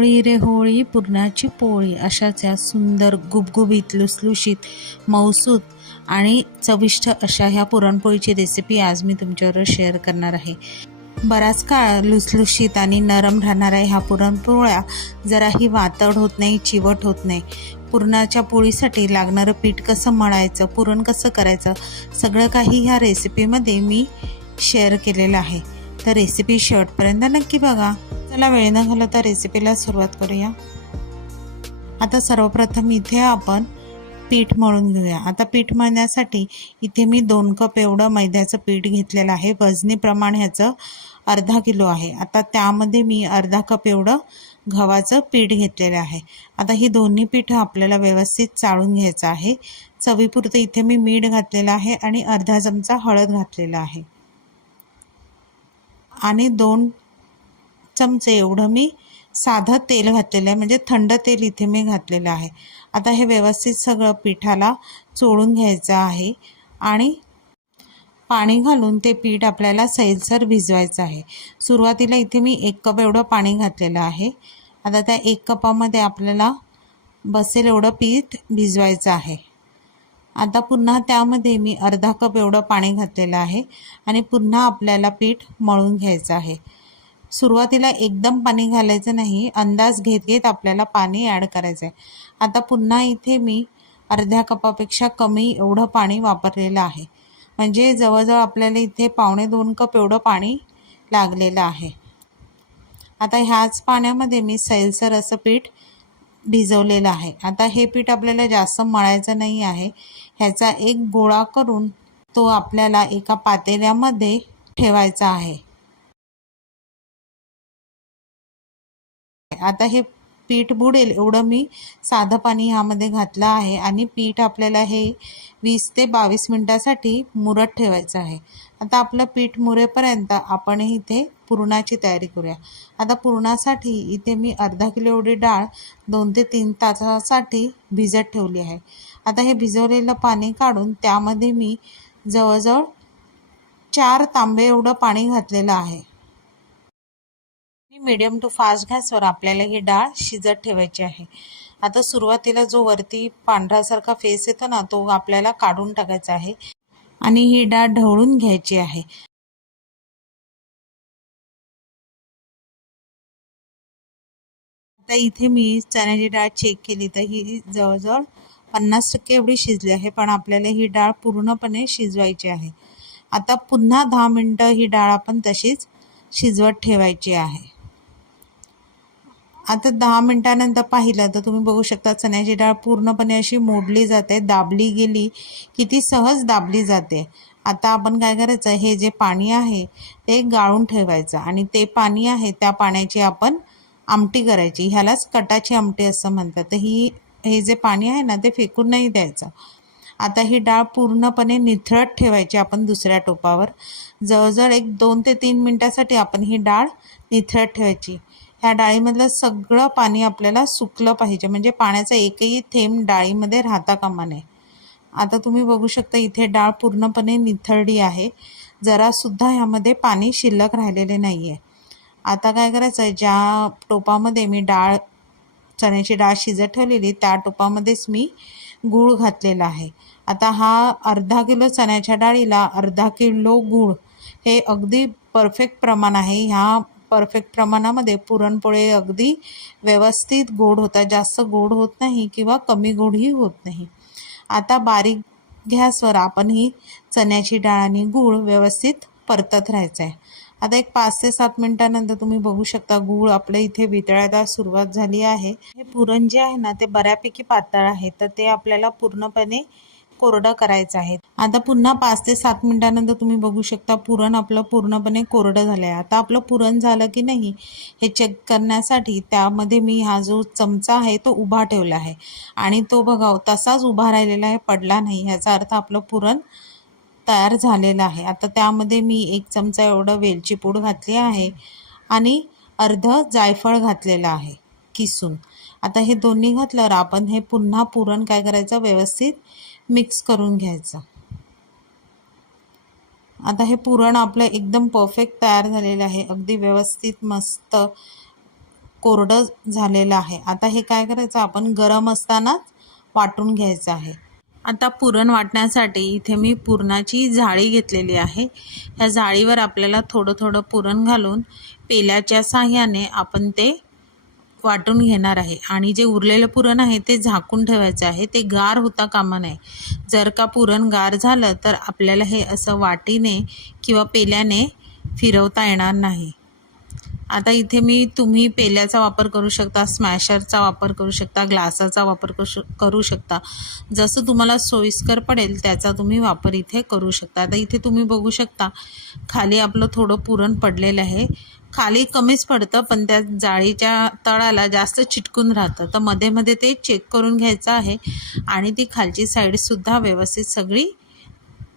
होळी रे होळी पुरणाची पोळी अशाच या सुंदर गुबगुबीत लुसलुशीत मौसूत आणि चविष्ट अशा ह्या पुरणपोळीची रेसिपी आज मी तुमच्याबरोबर शेअर करणार आहे. बराच काळ लुसलुशीत आणि नरम राहणाऱ्या ह्या पुरणपोळ्या जराही वातड होत नाही चिवट होत नाही. पुरणाच्या पोळीसाठी लागणारं पीठ कसं मळायचं पुरण कसं करायचं सगळं काही ह्या रेसिपीमध्ये मी शेअर केलेलं आहे. तर रेसिपी शेवटपर्यंत नक्की बघा. चला वेळ न घालवता रेसिपीला सुरुवात करूया. आता सर्वप्रथम इथे आपण पीठ मळून घेऊया. आता पीठ मळण्यासाठी इथे मी दोन कप एवढं मैद्याचं पीठ घेतलेलं आहे. वजनीप्रमाणे ह्याचं अर्धा किलो आहे. आता त्यामध्ये मी अर्धा कप एवढं गव्हाचं पीठ घेतलेलं आहे. आता ही दोन्ही पीठं आपल्याला व्यवस्थित चाळून घ्यायचं आहे. चवीपुरतं इथे मी मीठ घातलेलं आहे आणि अर्धा चमचा हळद घातलेला आहे. आणि दोन चमचे एवढं मी साधं तेल घातलेलं आहे. म्हणजे थंड तेल इथे मी घातलेलं आहे. आता हे व्यवस्थित सगळं पिठाला चोळून घ्यायचं आहे. आणि पाणी घालून ते पीठ आपल्याला सैलसर भिजवायचं आहे. सुरुवातीला इथे मी एक कप एवढं पाणी घातलेलं आहे. आता त्या एक कपामध्ये आपल्याला बसेल एवढं पीठ भिजवायचं आहे. आता पुन्हा त्यामध्ये मी अर्धा कप एवढं पाणी घातलेलं आहे. आणि पुन्हा आपल्याला पीठ मळून घ्यायचं आहे. सुरुवातीला एकदम पाणी घालायचं नाही अंदाज घेत घेत आपल्याला पाणी ॲड करायचं आहे आता पुन्हा इथे मी अर्ध्या कपापेक्षा कमी एवढं पाणी वापरलेलं आहे. म्हणजे जवळजवळ आपल्याला इथे पावणे दोन कप एवढं पाणी लागलेलं आहे. आता ह्याच पाण्यामध्ये मी सैलसर असं पीठ भिजवलेलं आहे. आता हे पीठ आपल्याला जास्त मळायचं नाही आहे. ह्याचा एक गोळा करून तो आपल्याला एका पातेल्यामध्ये ठेवायचा आहे. आता हे पीठ बुडेल एवढं मी साधं पाणी ह्यामध्ये घातलं आहे आणि पीठ आपल्याला हे वीस ते बावीस मिनटासाठी मुरत ठेवायचं आहे. आता आपलं पीठ मुरेपर्यंत आपण इथे पुरणाची तयारी करूया. आता पुरणासाठी इथे मी अर्धा किलो एवढी डाळ दोन ते तीन तासासाठी भिजत ठेवली आहे. आता हे भिजवलेलं पाणी काढून त्यामध्ये मी जवळजवळ चार तांबे एवढं पाणी घातलेलं आहे. मीडियम टू फास्ट गॅसवर आपल्याला ही डाळ शिजत ठेवायची आहे. आता सुरुवातीला जो वरती पांढरासारखा फेस येतो ना तो आपल्याला काढून टाकायचा आहे आणि ही डाळ ढवळून घ्यायची आहे. आता इथे मी चण्याची डाळ चेक केली तर ही जवळजवळ पन्नास टक्के एवढी शिजली आहे पण आपल्याला ही डाळ पूर्णपणे शिजवायची आहे. आता पुन्हा दहा मिनटं ही डाळ आपण तशीच शिजवत ठेवायची आहे. आता दहा मिनटानंतर पाहिलं तर तुम्ही बघू शकता चण्याची डाळ पूर्णपणे अशी मोडली जाते दाबली गेली की ती सहज दाबली जाते. आता आपण काय करायचं हे जे पाणी आहे ते गाळून ठेवायचं आणि ते पाणी आहे त्या पाण्याची आपण आमटी करायची. ह्यालाच कटाची आमटी असं म्हणतात. तर ही हे जे पाणी आहे ना ते फेकून नाही द्यायचं. आता ही डाळ पूर्णपणे निथळत ठेवायची आपण दुसऱ्या टोपावर. जवळजवळ एक दोन ते तीन मिनटासाठी आपण ही डाळ निथळत ठेवायची. ह्या डाळीमधलं सगळं पाणी आपल्याला सुकलं पाहिजे. म्हणजे पाण्याचा एकही थेंब डाळीमध्ये राहता कामा नये. आता तुम्ही बघू शकता इथे डाळ पूर्णपणे निथळली आहे. जरासुद्धा ह्यामध्ये पाणी शिल्लक राहिलेले नाही आहे आता काय करायचं आहे ज्या टोपामध्ये मी डाळ चण्याची डाळ शिजत ठेवलेली त्या टोपामध्येच मी गूळ घातलेला आहे. आता हा अर्धा किलो चण्याच्या डाळीला अर्धा किलो गूळ हे अगदी परफेक्ट प्रमाण आहे. ह्या परफेक्ट प्रमाणामध्ये पुरणपोळे अगदी व्यवस्थित गोड होतात. जास्त गोड होत नाही किंवा कमी गोडही होत नाही. आता बारीक गॅसवर आपण ही चण्याची डाळ आणि गूळ व्यवस्थित परतत राहायचं आहे आता एक पाच ते सात मिनटानंतर तुम्ही बघू शकता गूळ आपल्या इथे वितळायला सुरुवात झाली आहे. हे पुरण जे आहे ना ते बऱ्यापैकी पातळ आहे. तर ते आपल्याला पूर्णपणे कोरडं करायचं आहे. आता पुन्हा पाच ते सात मिनिटानंतर तुम्ही बघू शकता पुरण आपलं पूर्णपणे कोरडं झालं आहे आता आपलं पुरण झालं की नाही हे चेक करण्यासाठी त्यामध्ये मी हा जो चमचा आहे तो उभा ठेवला आहे. आणि तो बघा तसाच उभा राहिलेला आहे पडला नाही. ह्याचा अर्थ आपलं पुरण तयार झालेलं आहे. आता त्यामध्ये मी एक चमचा एवढं वेलची पूड घातली आहे आणि अर्ध जायफळ घातलेलं आहे किसून. आता हे दोन्ही घातल्यावर आपण हे पुन्हा पुरण काय करायचं? व्यवस्थित मिक्स करून घ्यायचं. आता हे पुरण आपलं एकदम परफेक्ट तयार झालेलं आहे. अगदी व्यवस्थित मस्त कोरडं झालेलं आहे. आता हे काय करायचं? आपण गरम असतानाच वाटून घ्यायचं आहे. आता पुरण वाटण्यासाठी इथे मी पुरणाची जाळी घेतलेली आहे. ह्या जाळीवर आपल्याला थोडं थोडं पुरण घालून पेल्याच्या साह्याने आपण ते वाटून घेणार आहे. आणि जे उरलेलं पुरण आहे ते झाकून ठेवायचं आहे. ते गार होता कामा नये. जर का पुरण गार झालं तर आपल्याला हे असं वाटीने किंवा पेल्याने फिरवता येणार नाही. आता इथे मी तुम्ही पेल्याचा वापर करू शकता स्मॅशरचा वापर करू शकता ग्लासाचा वापर करू श करू शकता. जसं तुम्हाला सोयीस्कर पडेल त्याचा तुम्ही वापर इथे करू शकता. आता इथे तुम्ही बघू शकता खाली आपलं थोडं पुरण पडलेलं आहे. खाली कमीच पडतं पण त्या जाळीच्या तळाला जास्त चिटकून राहतं. तर मध्ये मध्ये ते चेक करून घ्यायचं आहे आणि ती खालची साईडसुद्धा व्यवस्थित सगळी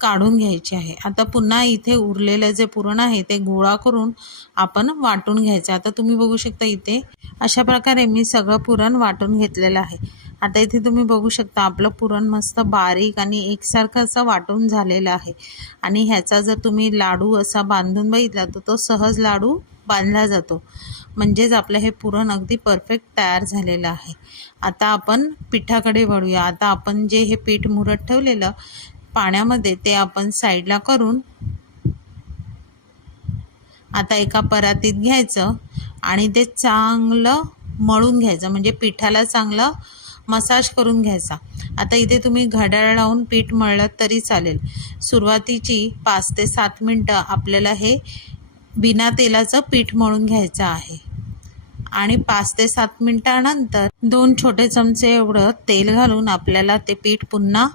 काढून घ्यायची आहे. आता पुन्हा इथे उरलेलं जे पुरण आहे ते गोळा करून आपण वाटून घ्यायचं. आता तुम्ही बघू शकता इथे अशा प्रकारे मी सगळं पुरण वाटून घेतलेलं आहे. आता इथे तुम्ही बघू शकता आपलं पुरण मस्त बारीक आणि एकसारखं असं वाटून झालेलं आहे. आणि ह्याचा जर तुम्ही लाडू असा बांधून बघितला तर तो सहज लाडू बांधला जातो. म्हणजेच आपलं हे पुरण अगदी परफेक्ट तयार झालेलं आहे. आता आपण पिठाकडे वळूया. आता आपण जे हे पीठ मुरत ठेवलेलं पाण्यामध्ये ते आपण साईडला करून आता एका परातीत घ्यायचं आणि ते चांगलं मळून घ्यायचं. म्हणजे पिठाला चांगलं मसाज करून घ्यायचा. आता इथे तुम्ही घड्याळ लावून पीठ मळलं तरी चालेल. सुरुवातीची पाच ते सात मिनटं आपल्याला हे बिना तेलाचं पीठ मळून घ्यायचं आहे. आणि पाच ते सात मिनटानंतर दोन छोटे चमचे एवढं तेल घालून आपल्याला ते पीठ पुन्हा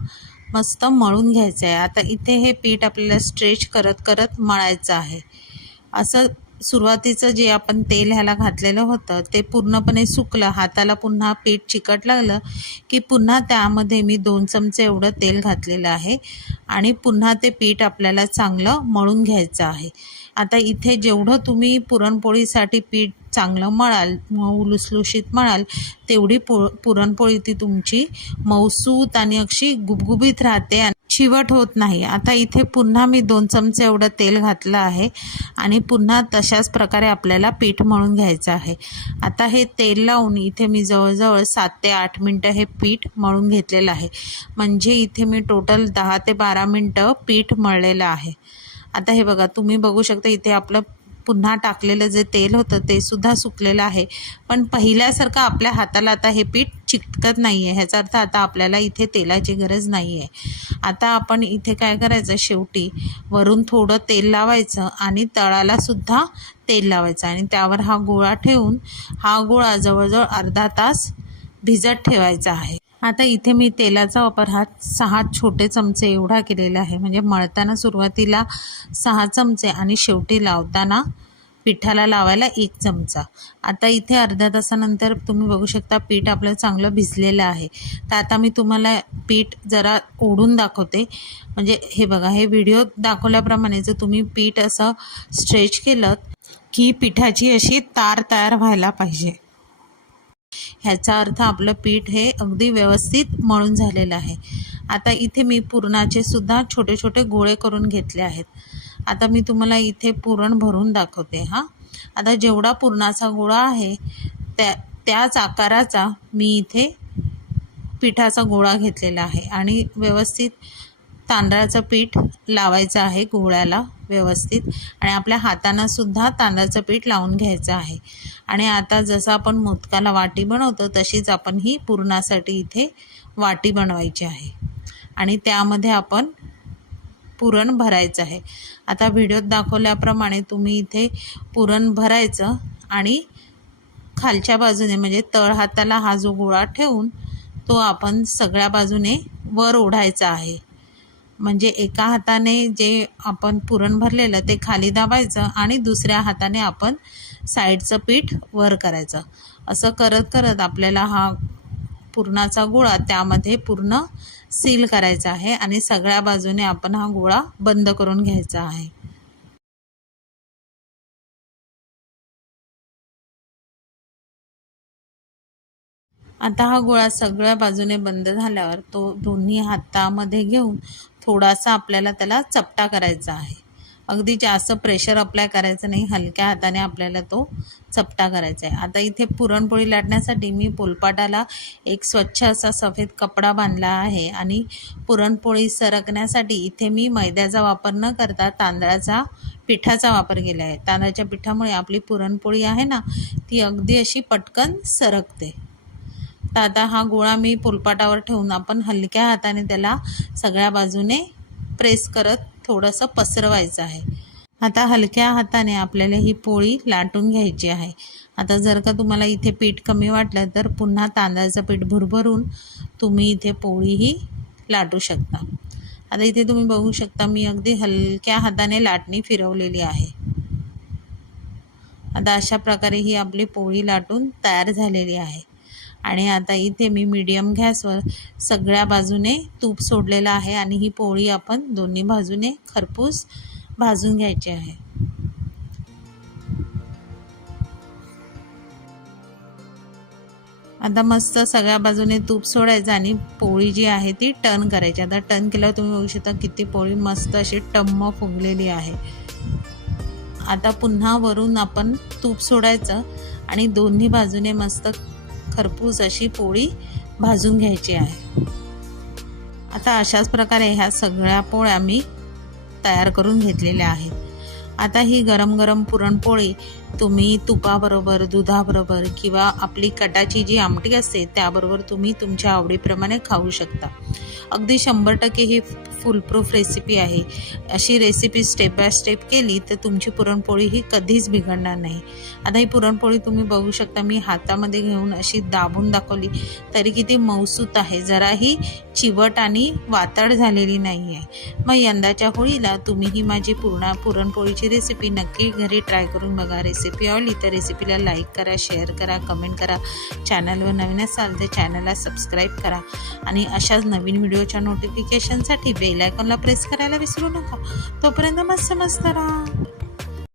मस्त मळून घ्यायचं आहे. आता इथे हे पीठ आपल्याला स्ट्रेच करत करत मळायचं आहे. असं सुरुवातीचं जे आपण तेल ह्याला घातलेलं होतं ते पूर्णपणे सुकलं हाताला पुन्हा पीठ चिकट लागलं की पुन्हा त्यामध्ये मी दोन चमचे एवढं तेल घातलेलं आहे आणि पुन्हा ते पीठ आपल्याला चांगलं मळून घ्यायचं आहे. आता इथे जेवढं तुम्ही पुरणपोळीसाठी पीठ चांगलं मळाल मऊ लुसलुशीत मळाल तेवढी पु पुरणपोळी ती तुमची मऊसूत आणि अशी गुबगुबीत राहते आणि चिवट होत नाही. आता इथे पुन्हा मी दोन चमचे एवढं तेल घातलं आहे आणि पुन्हा तशाच प्रकारे आपल्याला पीठ मळून घ्यायचं आहे. आता हे तेल लावून इथे मी जवळजवळ सात ते आठ मिनटं हे पीठ मळून घेतलेलं आहे. म्हणजे इथे मी टोटल दहा ते बारा मिनटं पीठ मळलेलं आहे. आता हे बघा तुम्ही बघू शकता इथे आपलं पुन्हा टाकलेलं जे तेल होतं ते सुद्धा सुकलेलं आहे. पण पहिल्यासारखं आपल्या हाताला आता हे पीठ चिकटत नाही आहे ह्याचा अर्थ आता आपल्याला इथे तेलाची गरज नाही आहे आता आपण इथे काय करायचं? शेवटी वरून थोडं तेल लावायचं आणि तळाला सुद्धा तेल लावायचं आणि त्यावर हा गोळा ठेवून हा गोळा जवळजवळ अर्धा तास भिजत ठेवायचा आहे. आता इथे मी तेलाचा वापर हा सहा छोटे चमचे एवढा केलेला आहे. म्हणजे मळताना सुरुवातीला सहा चमचे आणि शेवटी लावताना पिठाला लावायला एक चमचा. आता इथे अर्ध्या तासानंतर तुम्ही बघू शकता पीठ आपलं चांगलं भिजलेलं आहे. तर आता मी तुम्हाला पीठ जरा ओढून दाखवते. म्हणजे हे बघा हे व्हिडिओ दाखवल्याप्रमाणे जर तुम्ही पीठ असं स्ट्रेच केलं की पिठाची अशी तार तयार व्हायला पाहिजे. ह्याचा अर्थ आपलं पीठ हे अगदी व्यवस्थित मळून झालेलं आहे. आता इथे मी पुरणाचे सुद्धा छोटे छोटे गोळे करून घेतले आहेत. आता मी तुम्हाला इथे पुरण भरून दाखवते हां. आता जेवढा पुरणाचा गोळा आहे त्या त्याच आकाराचा मी इथे पिठाचा गोळा घेतलेला आहे. आणि व्यवस्थित तांदळाचं पीठ लावायचं आहे गोळ्याला. व्यवस्थित आणि आपल्या हातानंसुद्धा तांदळाचं पीठ लावून घ्यायचं आहे. आणि आता जसं आपण मोदकाला वाटी बनवतो तशीच आपण ही पुरणासाठी इथे वाटी बनवायची आहे. आणि त्यामध्ये आपण पुरण भरायचं आहे. आता व्हिडिओत दाखवल्याप्रमाणे तुम्ही इथे पुरण भरायचं आणि खालच्या बाजूने म्हणजे तळ हाताला हा जो गोळा ठेवून तो आपण सगळ्या बाजूने वर ओढायचा आहे. म्हणजे एका हाताने जे आपण पुरण भरलेलं ते खाली दाबायचं आणि दुसऱ्या हाताने आपण साईडचं पीठ वर करायचं. असं करत करत आपल्याला हा पुरणाचा गोळा त्यामध्ये पूर्ण सील करायचा आहे आणि सगळ्या बाजूने आपण हा गोळा बंद करून घ्यायचा आहे. आता हा गोळा सगळ्या बाजूने बंद झाल्यावर तो दोन्ही हातामध्ये घेऊन थोडासा आपल्याला त्याला चपटा करायचा आहे. अगदी जास्त प्रेशर अप्लाय करायचं नाही. हलक्या हाताने आपल्याला तो चपटा करायचा आहे. आता इथे पुरणपोळी लाटण्यासाठी मी पोलपाटाला एक स्वच्छ असा सफेद कपडा बांधला आहे आणि पुरणपोळी सरकण्यासाठी इथे मी मैद्याचा वापर न करता तांदळाचा पिठाचा वापर केला आहे. तांदळाच्या पिठामुळे आपली पुरणपोळी आहे ना ती अगदी अशी पटकन सरकते. तर आता हा गोळा मी पोलपाटावर ठेवून आपण हलक्या हाताने त्याला सगळ्या बाजूने प्रेस करत थोडंसं पसरवायचं आहे. आता हलक्या हाताने आपल्याला ही पोळी लाटून घ्यायची आहे. आता जर का तुम्हाला इथे पीठ कमी वाटलं तर पुन्हा तांदळाचं पीठ भरभरून तुम्ही इथे पोळीही लाटू शकता. आता इथे तुम्ही बघू शकता मी अगदी हलक्या हाताने लाटणी फिरवलेली आहे. आता अशा प्रकारे ही आपली पोळी लाटून तयार झालेली आहे. आणि आता इथे मी मीडियम गॅसवर सगळ्या बाजूने तूप सोडलेलं आहे आणि ही पोळी आपण दोन्ही बाजूने खरपूस भाजून घ्यायची आहे. आता मस्त सगळ्या बाजूने तूप सोडायचं आणि पोळी जी आहे ती टर्न करायची. आता टर्न केल्यावर तुम्ही बघू शकता किती पोळी मस्त अशी टम्म फुगलेली आहे. आता पुन्हा वरून आपण तूप सोडायचं आणि दोन्ही बाजूने मस्त खरपूस अशी पोळी भाजून घ्यायची आहे. आता अशाच प्रकारे ह्या सगळ्या पोळ्या मी तयार करून घेतलेल्या आहेत. आता ही गरम गरम पुरणपोळी तुम्ही तुपाबरोबर दुधाबरोबर किंवा आपली कटाची जी आमटी असते त्याबरोबर तुम्ही तुमच्या आवडीप्रमाणे खाऊ शकता. अगदी शंभर टक्के ही फुलप्रूफ रेसिपी आहे. अशी रेसिपी स्टेप बाय स्टेप केली तर तुमची पुरणपोळी ही कधीच बिघडणार नाही. आता ही पुरणपोळी तुम्ही बघू शकता मी हातामध्ये घेऊन अशी दाबून दाखवली तरी किती मौसूत आहे. जराही चिवट आणि वातड झालेली नाही आहे मग यंदाच्या होळीला तुम्ही ही माझी पूर्ण पुरणपोळीची रेसिपी नक्की घरी ट्राय करून बघा. रेसिपी आवडली तर रेसिपीला लाईक करा शेअर करा कमेंट करा. चॅनलवर नवीन असाल तर चॅनलला सबस्क्राईब करा. आणि अशाच नवीन व्हिडिओच्या नोटिफिकेशनसाठी बेल आयकॉनला प्रेस करायला विसरू नका तोपर्यंत मस्त मस्त राहा